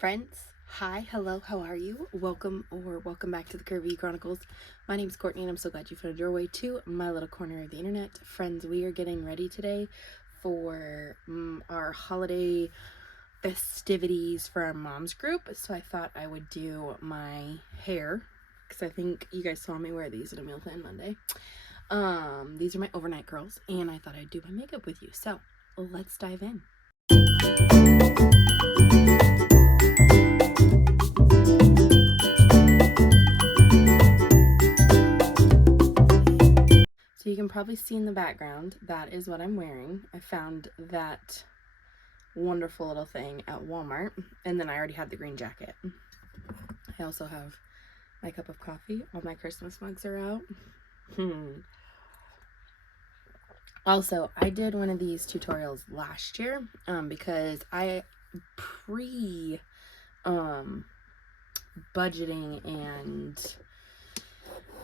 Friends, hi, hello, how are you? Welcome back to the Curvy E Chronicles. My name's Courtney and I'm so glad you found your way to my little corner of the internet. Friends, we are getting ready today for our holiday festivities for our mom's group. So I thought I would do my hair because I think you guys saw me wear these at a meal plan Monday. These are my overnight curls and I thought I'd do my makeup with you. So let's dive in. So you can probably see in the background, that is what I'm wearing. I found that wonderful little thing at Walmart, and then I already had the green jacket. I also have my cup of coffee. All my Christmas mugs are out. Also, I did one of these tutorials last year because I budgeting and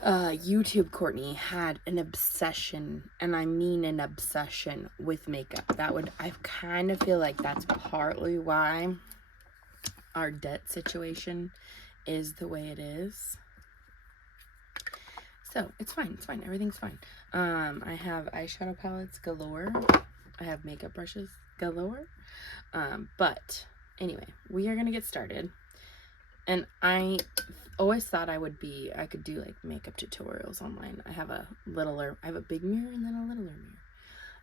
YouTube Courtney had an obsession, and I mean an obsession with makeup. I kind of feel like that's partly why our debt situation is the way it is. So it's fine, everything's fine. I have eyeshadow palettes galore. I have makeup brushes galore. But anyway, we are gonna get started. And I always thought I could do like makeup tutorials online. I have a big mirror and then a littler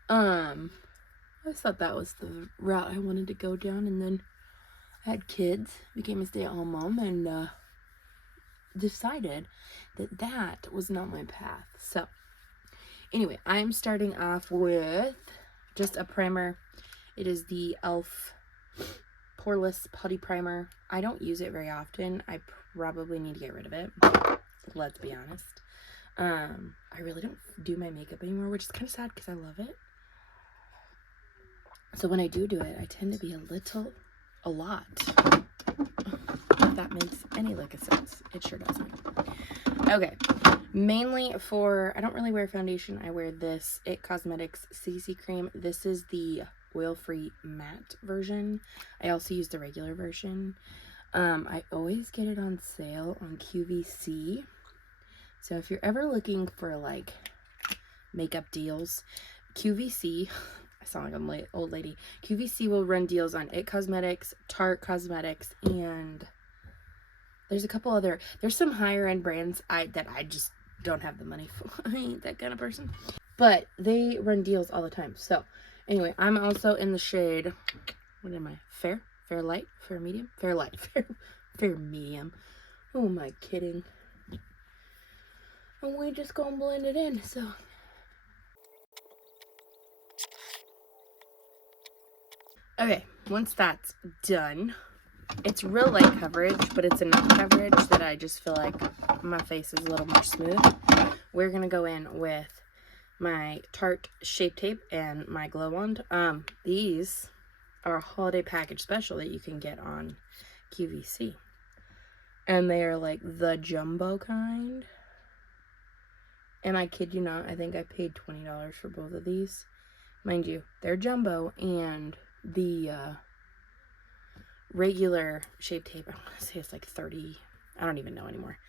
mirror. I always thought that was the route I wanted to go down, and then I had kids, became a stay-at-home mom, and decided that that was not my path. So anyway, I'm starting off with just a primer. It is the e.l.f. Poreless Putty Primer. I don't use it very often. I probably need to get rid of it. Let's be honest. I really don't do my makeup anymore, which is kind of sad because I love it. So when I do it, I tend to be a lot. If that makes any lick of sense. It sure doesn't. Okay. Mainly I don't really wear foundation. I wear this It Cosmetics CC Cream. This is the oil-free matte version. I also use the regular version. I always get it on sale on QVC. So if you're ever looking for like makeup deals, QVC, I sound like I'm an old lady. QVC will run deals on It Cosmetics, Tarte Cosmetics, and there's a couple other, there's some higher end brands that I just don't have the money for. I ain't that kind of person. But they run deals all the time. So anyway, I'm also in the shade, what am I? Fair light, fair medium, fair light, fair medium. Who am I kidding? And we just gonna blend it in. So okay, once that's done, it's real light coverage, but it's enough coverage that I just feel like my face is a little more smooth. We're gonna go in with my Tarte Shape Tape and my Glow Wand. These are a holiday package special that you can get on QVC. And they are like the jumbo kind. And I kid you not, I think I paid $20 for both of these. Mind you, they're jumbo, and the regular Shape Tape, I want to say it's like 30, I don't even know anymore.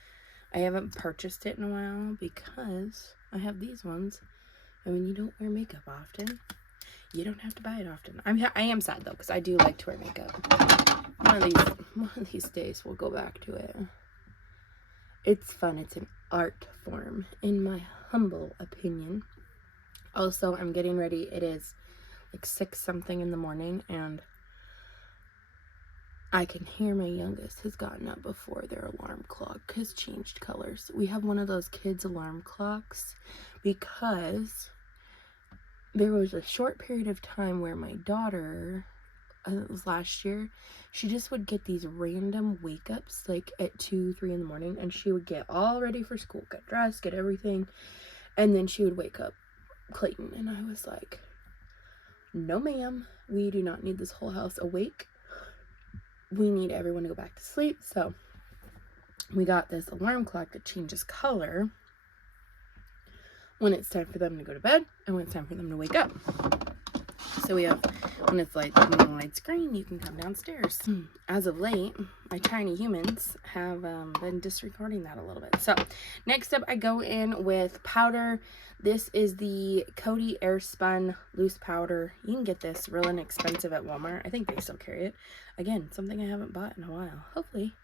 I haven't purchased it in a while because I have these ones. And when you don't wear makeup often, you don't have to buy it often. I am sad though, because I do like to wear makeup. One of these days we'll go back to it. It's fun. It's an art form, in my humble opinion. Also, I'm getting ready. It is like 6 something in the morning, and I can hear my youngest has gotten up before their alarm clock has changed colors. We have one of those kids' alarm clocks because there was a short period of time where my daughter, it was last year, she just would get these random wake ups like at 2, 3 in the morning, and she would get all ready for school, get dressed, get everything, and then she would wake up Clayton, and I was like, no ma'am, we do not need this whole house awake. We need everyone to go back to sleep. So we got this alarm clock that changes color when it's time for them to go to bed and when it's time for them to wake up. So we have, when it's like, when the light's green, you can come downstairs. As of late, my tiny humans have been disregarding that a little bit. So next up, I go in with powder. This is the Coty Airspun Loose Powder. You can get this real inexpensive at Walmart. I think they still carry it. Again, something I haven't bought in a while. Hopefully.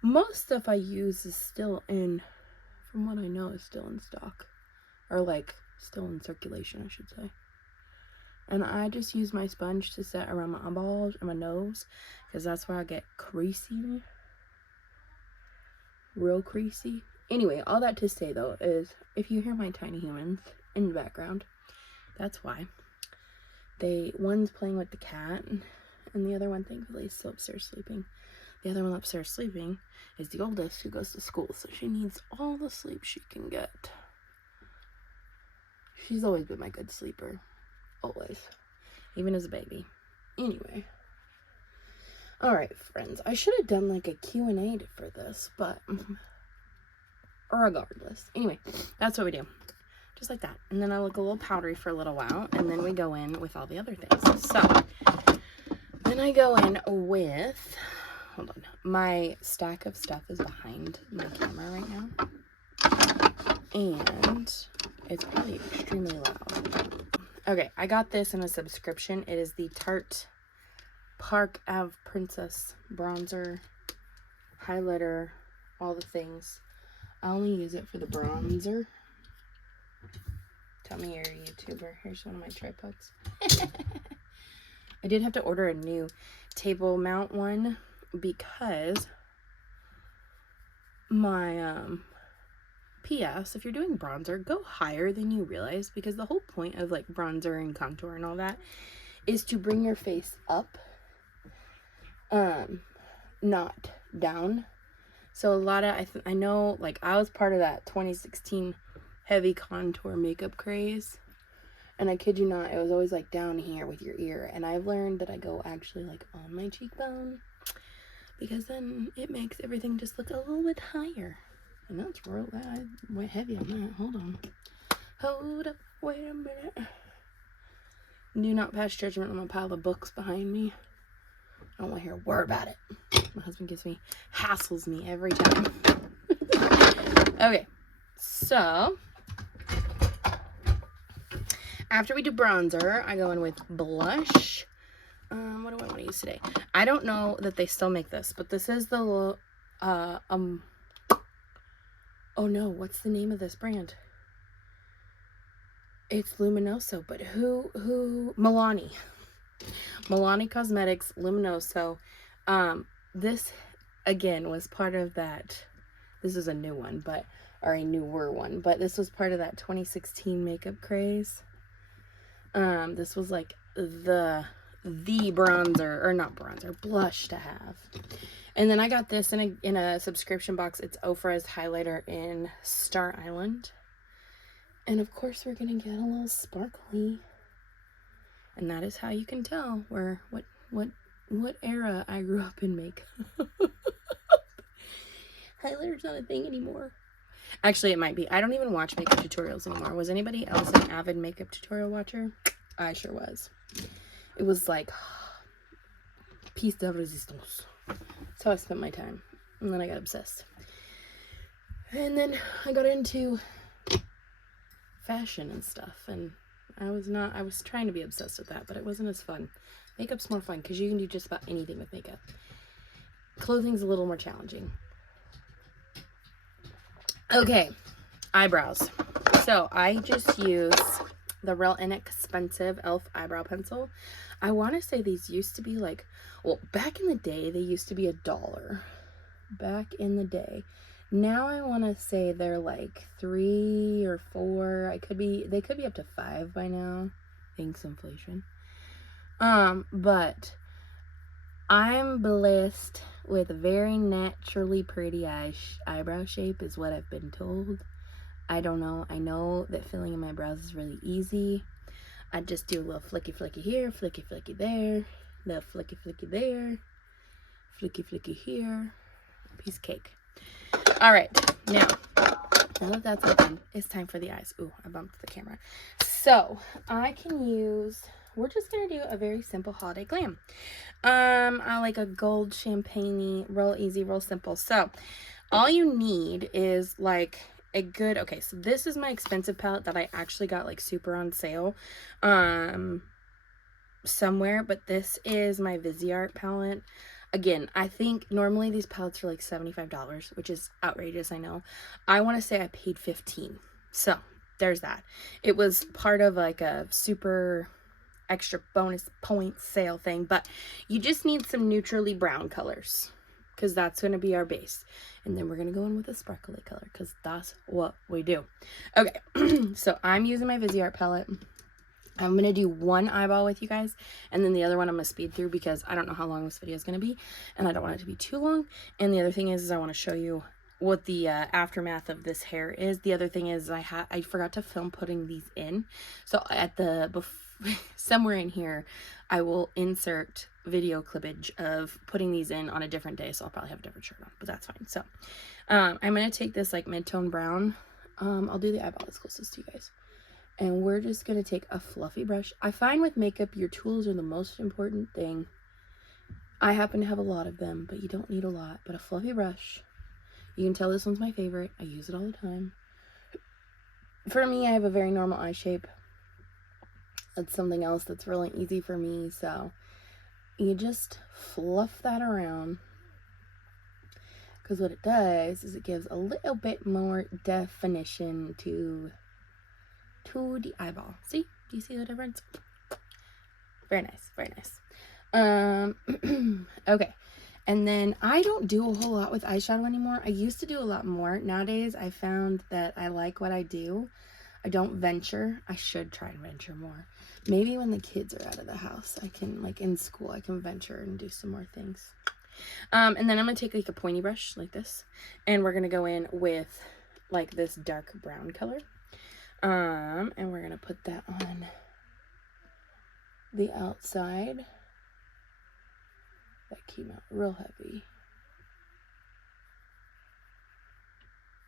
Most stuff I use is still in, from what I know, is still in stock. Or like, still in circulation, I should say. And I just use my sponge to set around my eyeballs and my nose, because that's where I get creasy. Real creasy. Anyway, all that to say though is, if you hear my tiny humans in the background, that's why. One's playing with the cat, and the other one thankfully is still upstairs sleeping. The other one upstairs sleeping is the oldest, who goes to school, so she needs all the sleep she can get. She's always been my good sleeper. Always. Even as a baby. Anyway. Alright, friends. I should have done like a Q&A for this, but regardless. Anyway, that's what we do. Just like that. And then I look a little powdery for a little while, and then we go in with all the other things. So, then I go in with, hold on, my stack of stuff is behind my camera right now. And it's probably extremely loud. Okay, I got this in a subscription. It is the Tarte Park Ave Princess bronzer, highlighter, all the things. I only use it for the bronzer. Tell me you're a YouTuber. Here's one of my tripods. I did have to order a new table mount one because my P.S. if you're doing bronzer, go higher than you realize, because the whole point of like bronzer and contour and all that is to bring your face up, not down. So a lot of, I know, like, I was part of that 2016 heavy contour makeup craze, and I kid you not, it was always like down here with your ear, and I've learned that I go actually like on my cheekbone, because then it makes everything just look a little bit higher. And that's real, I went heavy on that. Hold on. Hold up. Wait a minute. Do not pass judgment on my pile of books behind me. I don't want to hear a word about it. My husband hassles me every time. Okay. So, after we do bronzer, I go in with blush. What do I want to use today? I don't know that they still make this, but this is the, oh no, what's the name of this brand? It's Luminoso, but Milani. Milani Cosmetics, Luminoso. This, again, was part of that, this is a new one, or a newer one, but this was part of that 2016 makeup craze. This was like the bronzer, or not bronzer, blush to have. And then I got this in a subscription box. It's Ofra's highlighter in Star Island. And of course we're gonna get a little sparkly. And that is how you can tell what era I grew up in makeup. Highlighter's not a thing anymore. Actually, it might be. I don't even watch makeup tutorials anymore. Was anybody else an avid makeup tutorial watcher? I sure was. It was like piece de resistance. That's how I spent my time. And then I got obsessed. And then I got into fashion and stuff. And I was trying to be obsessed with that, but it wasn't as fun. Makeup's more fun because you can do just about anything with makeup. Clothing's a little more challenging. Okay, eyebrows. So I just use the real inexpensive e.l.f. eyebrow pencil. I want to say these used to be like, well, back in the day, they used to be $1. Back in the day. Now I want to say they're like $3 or $4. They could be up to $5 by now. Thanks, inflation. But I'm blessed with a very naturally pretty eyebrow shape is what I've been told. I don't know. I know that filling in my brows is really easy. I just do a little flicky flicky here, flicky flicky there, little flicky flicky there, flicky flicky here. Piece of cake. All right, now that that's open, it's time for the eyes. Ooh, I bumped the camera. So I can use we're just gonna do a very simple holiday glam. I like a gold champagne-y, real easy, real simple. So all you need is like a good, okay, so this is my expensive palette that I actually got like super on sale somewhere, but this is my Viseart palette. Again, I think normally these palettes are like $75, which is outrageous, I know. I want to say I paid $15. So there's that. It was part of like a super extra bonus point sale thing, but you just need some neutrally brown colors because that's going to be our base, and then we're going to go in with a sparkly color because that's what we do. Okay. So I'm using my Viseart palette. I'm going to do one eyeball with you guys, and then the other one I'm going to speed through because I don't know how long this video is going to be, and I don't want it to be too long. And the other thing is I want to show you what the aftermath of this hair is. The other thing is I forgot to film putting these in. So at the somewhere in here, I will insert video clippage of putting these in on a different day. So I'll probably have a different shirt on, but that's fine. So I'm going to take this like mid-tone brown. I'll do the eyeball that's closest to you guys. And we're just going to take a fluffy brush. I find with makeup, your tools are the most important thing. I happen to have a lot of them, but you don't need a lot. But a fluffy brush. You can tell this one's my favorite. I use it all the time. For me, I have a very normal eye shape. That's something else that's really easy for me. So you just fluff that around. Because what it does is it gives a little bit more definition to the eyeball. See? Do you see the difference? Very nice. Very nice. Okay. And then I don't do a whole lot with eyeshadow anymore. I used to do a lot more. Nowadays, I found that I like what I do. I don't venture. I should try and venture more. Maybe when the kids are out of the house, I can, like in school, I can venture and do some more things. And then I'm going to take like a pointy brush like this. And we're going to go in with like this dark brown color. And we're going to put that on the outside. That came out real heavy.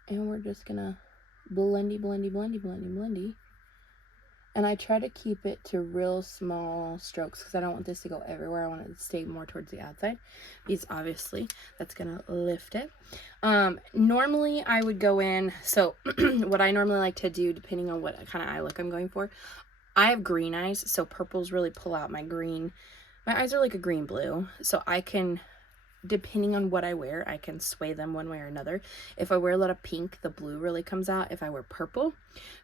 And we're just going to blendy. And I try to keep it to real small strokes because I don't want this to go everywhere. I want it to stay more towards the outside because obviously that's going to lift it. Normally I would go in, so what I normally like to do depending on what kind of eye look I'm going for, I have green eyes, so purples really pull out my green. My eyes are like a green blue, so I can, depending on what I wear, I can sway them one way or another. If I wear a lot of pink, the blue really comes out. If I wear purple,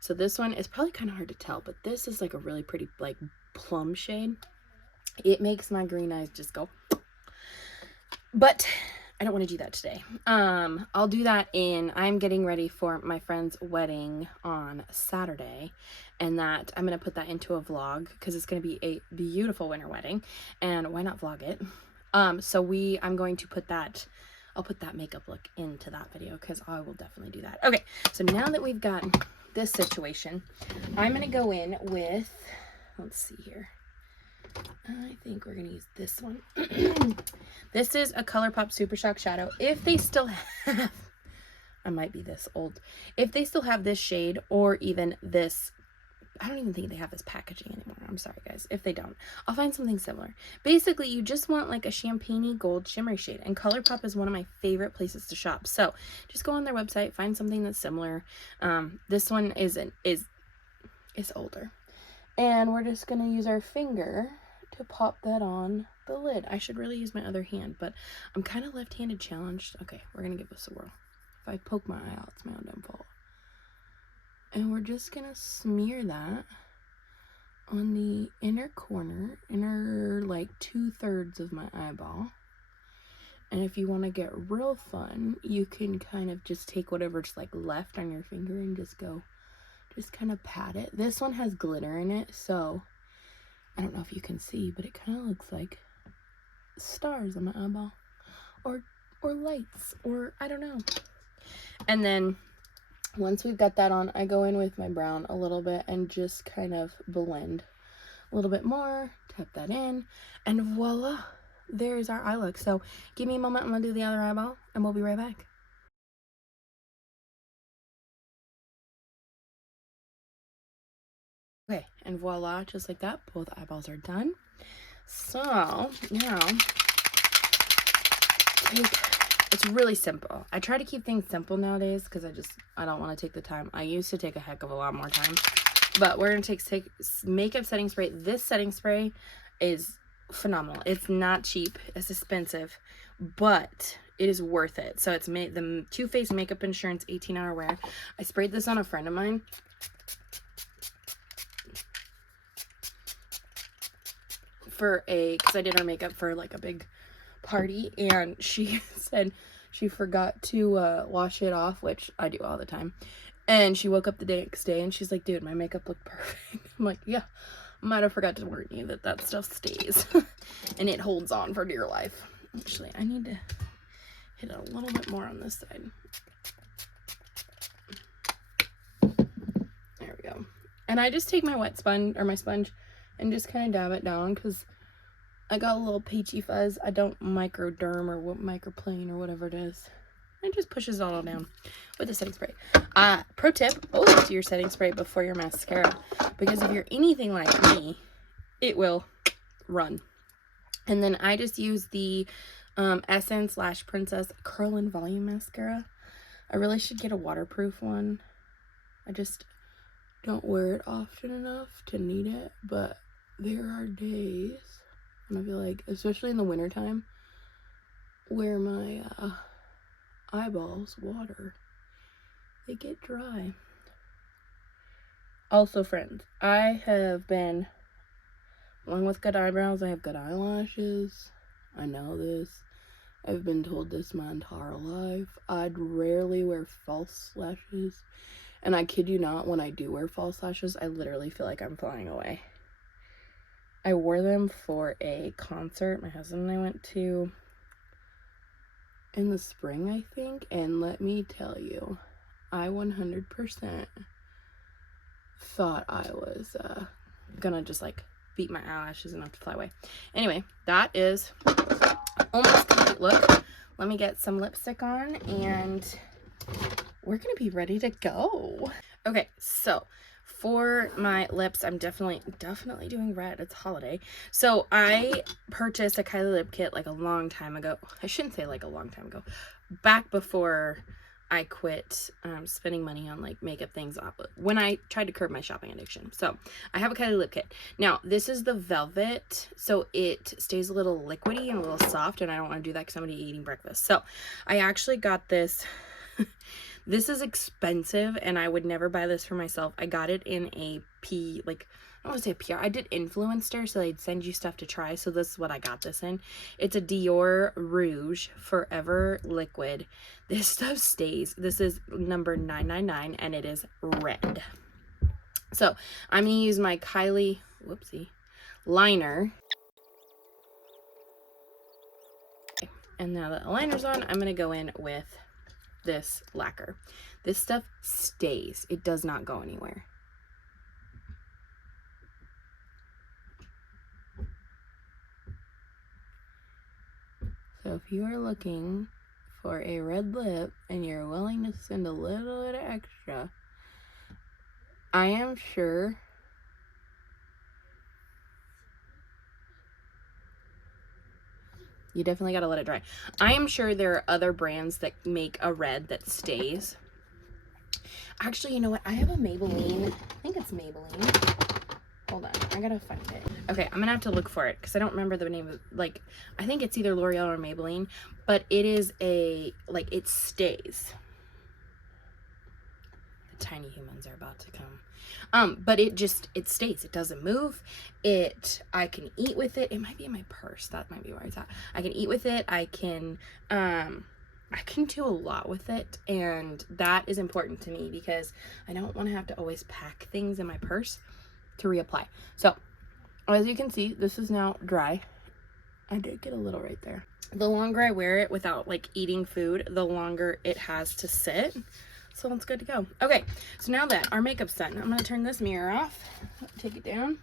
so this one is probably kind of hard to tell, but this is like a really pretty like plum shade. It makes my green eyes just go. But I don't want to do that today. I'll do that I'm getting ready for my friend's wedding on Saturday, and that I'm going to put that into a vlog because it's going to be a beautiful winter wedding, and why not vlog it? So I'm going to put that, I'll put that makeup look into that video because I will definitely do that. Okay, so now that we've got this situation, I'm going to go in with, let's see here. I think we're going to use this one. This is a ColourPop Super Shock Shadow. If they still have, I might be this old. If they still have this shade or even this, I don't even think they have this packaging anymore. I'm sorry, guys. If they don't, I'll find something similar. Basically, you just want like a champagne-y gold shimmery shade. And ColourPop is one of my favorite places to shop. So just go on their website, find something that's similar. This one is older. And we're just going to use our finger to pop that on the lid. I should really use my other hand, but I'm kind of left-handed challenged. Okay, we're going to give this a whirl. If I poke my eye out, it's my own damn fault. And we're just going to smear that on the inner corner, like 2/3 of my eyeball. And if you want to get real fun, you can kind of just take whatever's like left on your finger and just kind of pat it. This one has glitter in it, so I don't know if you can see, but it kind of looks like stars on my eyeball, or lights, or I don't know. And then once we've got that on, I go in with my brown a little bit and just kind of blend a little bit more, tap that in, and voila, there's our eye look. So give me a moment, I'm gonna do the other eyeball and we'll be right back. Okay, And voila, just like that, both eyeballs are done. So now, it's really simple. I try to keep things simple nowadays because I don't want to take the time. I used to take a heck of a lot more time. But we're going to take makeup setting spray. This setting spray is phenomenal. It's not cheap. It's expensive, but it is worth it. So it's made the Too Faced Makeup Insurance 18-hour wear. I sprayed this on a friend of mine. Because I did her makeup for like a big party, and she said she forgot to wash it off, which I do all the time. And she woke up the next day and she's like, dude, my makeup looked perfect. I'm like, yeah, might have forgot to warn you that stuff stays and it holds on for dear life. Actually, I need to hit it a little bit more on this side. There we go. And I just take my wet sponge, or my sponge, and just kind of dab it down because I got a little peachy fuzz. I don't microderm or microplane or whatever it is. It just pushes it all down with the setting spray. Pro tip, always do your setting spray before your mascara, because if you're anything like me, it will run. And then I just use the Essence/Princess Curl and Volume Mascara. I really should get a waterproof one. I just don't wear it often enough to need it, but there are days, and I feel like, especially in the wintertime, where my eyeballs water. They get dry. Also, friends, I have been, along with good eyebrows, I have good eyelashes. I know this. I've been told this my entire life. I'd rarely wear false lashes. And I kid you not, when I do wear false lashes, I literally feel like I'm flying away. I wore them for a concert my husband and I went to in the spring, I think, and let me tell you, I 100% thought I was gonna just like beat my eyelashes enough to fly away. Anyway, that is almost complete look. Let me get some lipstick on and we're gonna be ready to go. Okay, so for my lips, I'm definitely doing red. It's holiday. So I purchased a Kylie lip kit like a long time ago. I shouldn't say like a long time ago. Back before I quit spending money on like makeup things when I tried to curb my shopping addiction. So I have a Kylie lip kit. Now this is the velvet, so it stays a little liquidy and a little soft, and I don't want to do that because I'm going to be eating breakfast. So I actually got this. This is expensive, and I would never buy this for myself. I got it in a I don't want to say PR. I did Influencer, so they'd send you stuff to try. So this is what I got this in. It's a Dior Rouge Forever Liquid. This stuff stays. This is number 999, and it is red. So I'm going to use my Kylie, liner. Okay. And now that the liner's on, I'm going to go in with this lacquer. This stuff stays. It does not go anywhere. So if you are looking for a red lip and you're willing to spend a little bit of extra, I am sure you definitely got to let it dry. I am sure there are other brands that make a red that stays. Actually, you know what? I have a Maybelline. I think it's Maybelline. Hold on. I gotta find it. Okay, I'm gonna have to look for it because I don't remember the name of, like, I think it's either L'Oreal or Maybelline, but it is a, like, it stays. The tiny humans are about to come. But it stays. It doesn't move. I can eat with it. It might be in my purse. That might be where it's at. I can eat with it. I can do a lot with it, and that is important to me because I don't want to have to always pack things in my purse to reapply. So as you can see, this is now dry. I did get a little right there. The longer I wear it without like eating food, the longer it has to sit. So it's good to go. Okay, so now that our makeup's done, I'm gonna turn this mirror off, take it down,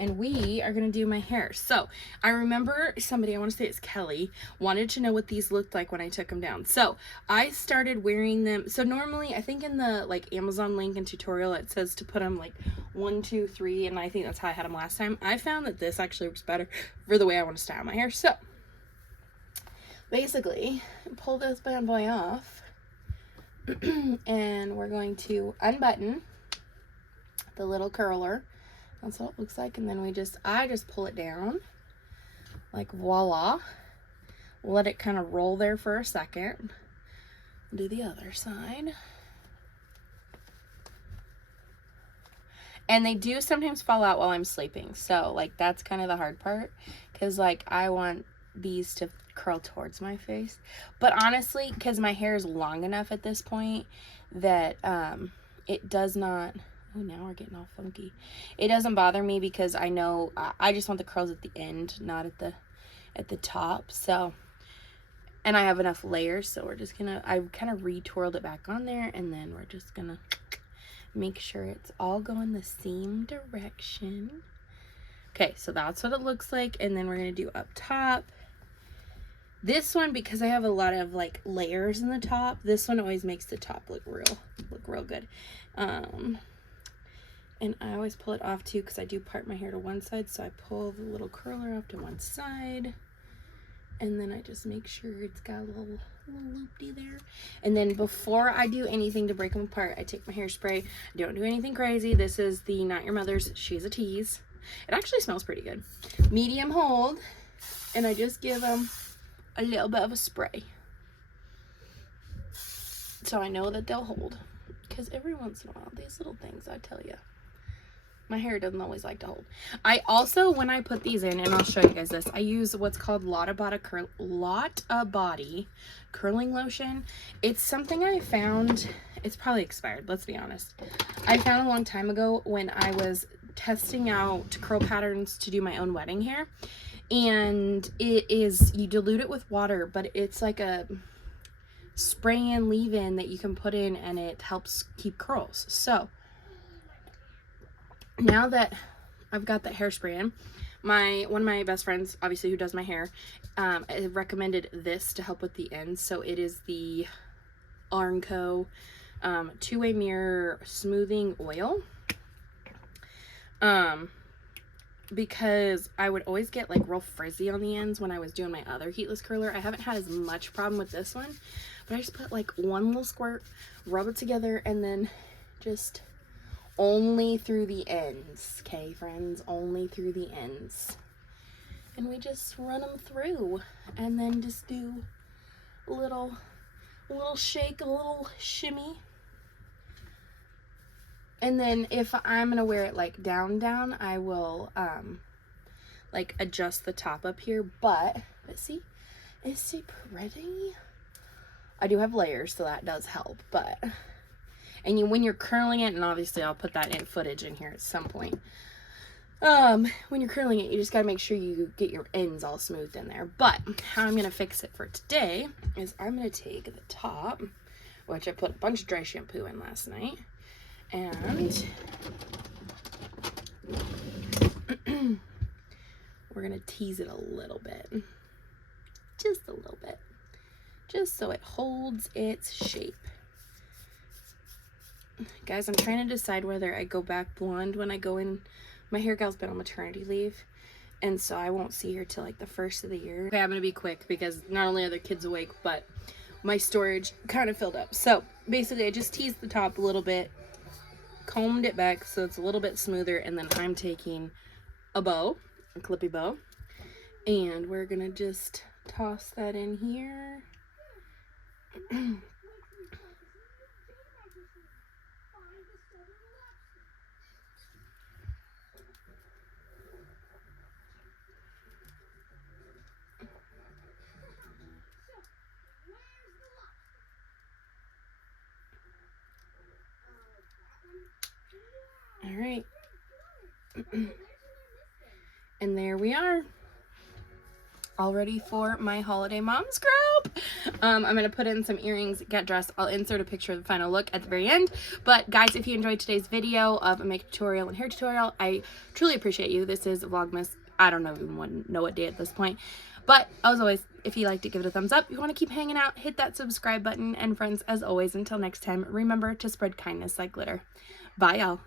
and we are going to do my hair. So I remember somebody, I want to say it's Kelly, wanted to know what these looked like when I took them down. So I started wearing them. So normally I think in the like Amazon link and tutorial it says to put them like 1, 2, 3, and I think that's how I had them last time. I found that this actually works better for the way I want to style my hair. So basically, pull this bad boy off and we're going to unbutton the little curler. That's what it looks like. And then I just pull it down like voila. Let it kind of roll there for a second. Do the other side. And they do sometimes fall out while I'm sleeping. So like that's kind of the hard part, because like I want these to curl towards my face. But honestly, because my hair is long enough at this point that it does not, oh, now we're getting all funky. It doesn't bother me because I know I just want the curls at the end, not at the top. So, and I have enough layers, so we're just gonna, I kind of re-twirled it back on there, and then we're just gonna make sure it's all going the same direction. Okay, so that's what it looks like. And then we're gonna do up top. This one, because I have a lot of like layers in the top, this one always makes the top look real good. And I always pull it off too, because I do part my hair to one side, so I pull the little curler off to one side, and then I just make sure it's got a little loopy there. And then before I do anything to break them apart, I take my hairspray. I don't do anything crazy. This is the Not Your Mother's She's a Tease. It actually smells pretty good. Medium hold, and I just give them a little bit of a spray, so I know that they'll hold, because every once in a while, these little things, I tell you, my hair doesn't always like to hold. I also, when I put these in, and I'll show you guys this, I use what's called Lotta Body curling lotion. It's something I found, it's probably expired, let's be honest. I found a long time ago when I was testing out curl patterns to do my own wedding hair. And it is, you dilute it with water, but it's like a spray and leave-in that you can put in, and it helps keep curls. So now that I've got that hairspray in, one of my best friends, obviously, who does my hair, recommended this to help with the ends. So it is the Arnco two-way mirror smoothing oil. Because I would always get like real frizzy on the ends when I was doing my other heatless curler. I haven't had as much problem with this one, but I just put like one little squirt, rub it together, and then just only through the ends. Okay, friends, only through the ends. And we just run them through, and then just do a little shake, a little shimmy. And then if I'm going to wear it like down, I will like adjust the top up here. But see, is it pretty? I do have layers, so that does help. But, and when you're curling it, and obviously I'll put that in footage in here at some point. When you're curling it, you just got to make sure you get your ends all smoothed in there. But how I'm going to fix it for today is I'm going to take the top, which I put a bunch of dry shampoo in last night. And we're going to tease it a little bit, just a little bit, just so it holds its shape. Guys, I'm trying to decide whether I go back blonde when I go in. My hair gal's been on maternity leave, and so I won't see her till like the first of the year. Okay, I'm going to be quick because not only are the kids awake, but my storage kind of filled up. So basically I just teased the top a little bit, combed it back so it's a little bit smoother, and then I'm taking a bow, a clippy bow, and we're gonna just toss that in here. All right. And there we are. all ready for my holiday moms group. I'm gonna put in some earrings, get dressed. I'll insert a picture of the final look at the very end. But guys, if you enjoyed today's video of a makeup tutorial and hair tutorial, I truly appreciate you. This is Vlogmas. I don't even know what day at this point. But as always, if you liked it, give it a thumbs up. If you want to keep hanging out, hit that subscribe button. And friends, as always, until next time, remember to spread kindness like glitter. Bye, y'all.